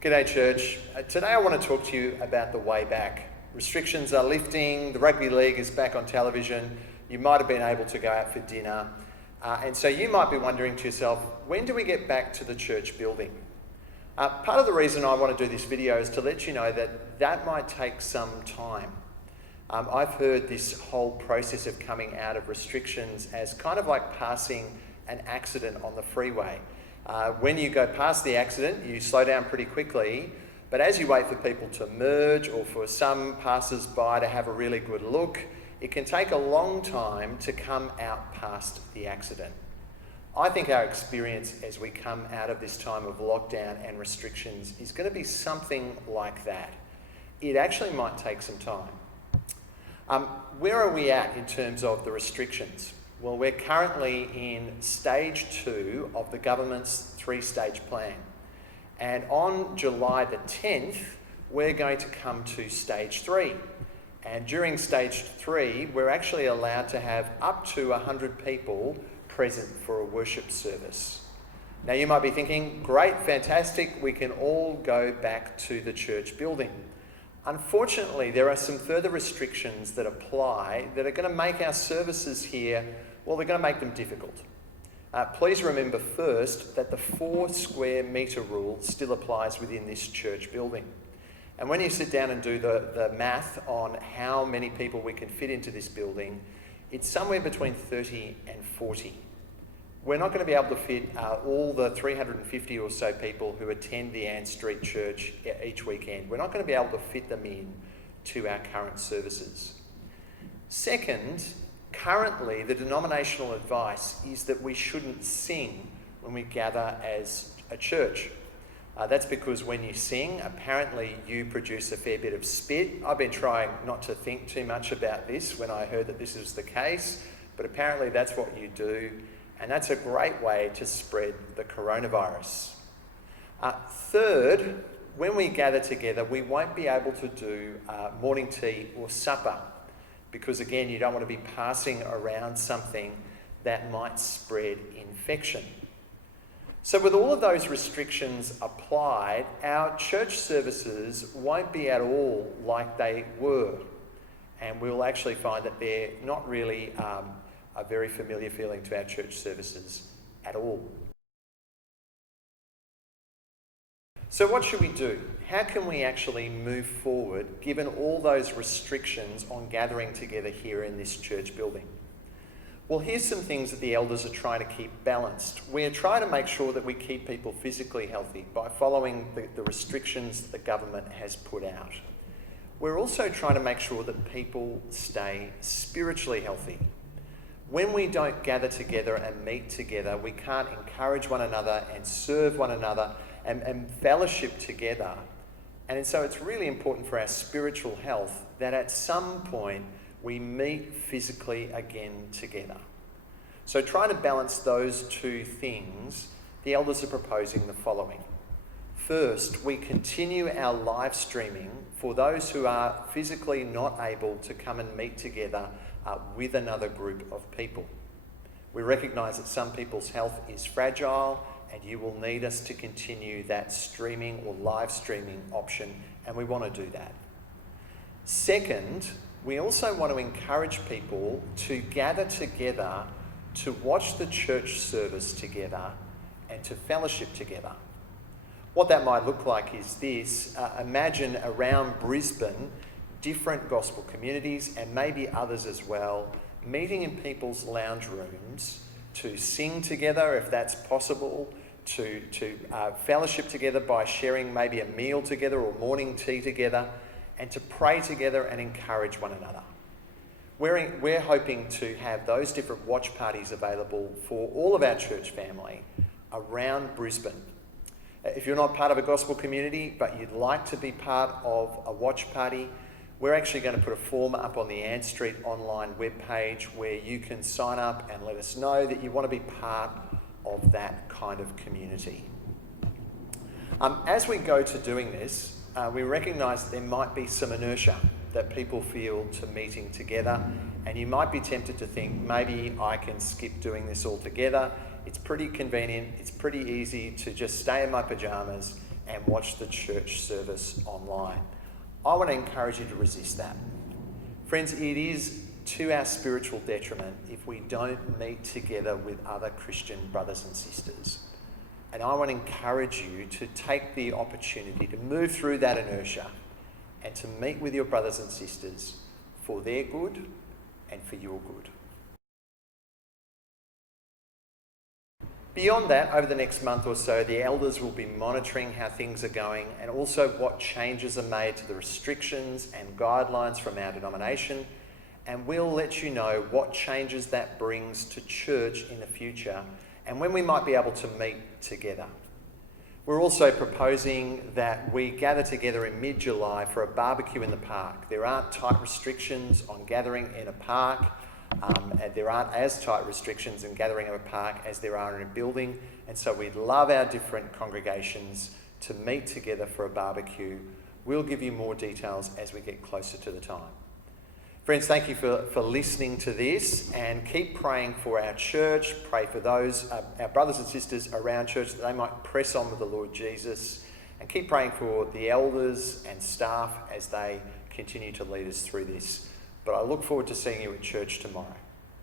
G'day church. Today I want to talk to you about the way back. Restrictions are lifting, the rugby league is back on television, you might have been able to go out for dinner, and so you might be wondering to yourself, when do we get back to the church building? Part of the reason I want to do this video is to let you know that might take some time. I've heard this whole process of coming out of restrictions as kind of like passing an accident on the freeway. When you go past the accident, you slow down pretty quickly, but as you wait for people to merge or for some passers-by to have a really good look, it can take a long time to come out past the accident. I think our experience as we come out of this time of lockdown and restrictions is going to be something like that. It actually might take some time. Where are we at in terms of the restrictions? Well, we're currently in stage 2 of the government's 3-stage plan. And on July the 10th, we're going to come to stage 3. And during stage 3, we're actually allowed to have up to 100 people present for a worship service. Now you might be thinking, great, fantastic, we can all go back to the church building. Unfortunately, there are some further restrictions that apply that are going to make our services here, well, they're going to make them difficult. Please remember first that the 4 square metre rule still applies within this church building. And when you sit down and do the math on how many people we can fit into this building, it's somewhere between 30 and 40. We're not going to be able to fit all the 350 or so people who attend the Ann Street Church each weekend. We're not going to be able to fit them in to our current services. Second, currently the denominational advice is that we shouldn't sing when we gather as a church. That's because when you sing, apparently you produce a fair bit of spit. I've been trying not to think too much about this when I heard that this was the case, but apparently that's what you do. And that's a great way to spread the coronavirus. Third, when we gather together, we won't be able to do morning tea or supper because, again, you don't want to be passing around something that might spread infection. So with all of those restrictions applied, our church services won't be at all like they were. And we'll actually find that they're not really a very familiar feeling to our church services at all. So what should we do? How can we actually move forward given all those restrictions on gathering together here in this church building? Well, here's some things that the elders are trying to keep balanced. We're trying to make sure that we keep people physically healthy by following the restrictions that the government has put out. We're also trying to make sure that people stay spiritually healthy. When we don't gather together and meet together, we can't encourage one another and serve one another and fellowship together. And so it's really important for our spiritual health that at some point we meet physically again together. So trying to balance those two things, the elders are proposing the following. First, we continue our live streaming for those who are physically not able to come and meet together with another group of people. We recognise that some people's health is fragile and you will need us to continue that streaming or live streaming option, and we want to do that. Second, we also want to encourage people to gather together to watch the church service together and to fellowship together. What that might look like is this. Imagine around Brisbane different gospel communities and maybe others as well, meeting in people's lounge rooms to sing together if that's possible, to fellowship together by sharing maybe a meal together or morning tea together, and to pray together and encourage one another. We're hoping to have those different watch parties available for all of our church family around Brisbane. If you're not part of a gospel community but you'd like to be part of a watch party, we're actually going to put a form up on the Ann Street online webpage where you can sign up and let us know that you want to be part of that kind of community. As we go to doing this, we recognise that there might be some inertia that people feel to meeting together, and you might be tempted to think, maybe I can skip doing this altogether. It's pretty convenient, it's pretty easy to just stay in my pyjamas and watch the church service online. I want to encourage you to resist that. Friends, it is to our spiritual detriment if we don't meet together with other Christian brothers and sisters. And I want to encourage you to take the opportunity to move through that inertia and to meet with your brothers and sisters for their good and for your good. Beyond that, over the next month or so, the elders will be monitoring how things are going and also what changes are made to the restrictions and guidelines from our denomination, and we'll let you know what changes that brings to church in the future and when we might be able to meet together. We're also proposing that we gather together in mid-July for a barbecue in the park. There aren't tight restrictions on gathering in a park, and there aren't as tight restrictions in gathering in a park as there are in a building, and so we'd love our different congregations to meet together for a barbecue. We'll give you more details as we get closer to the time. Friends, thank you for listening to this, and keep praying for our church. Pray for those, our brothers and sisters around church, that they might press on with the Lord Jesus, and keep praying for the elders and staff as they continue to lead us through this. But I look forward to seeing you at church tomorrow.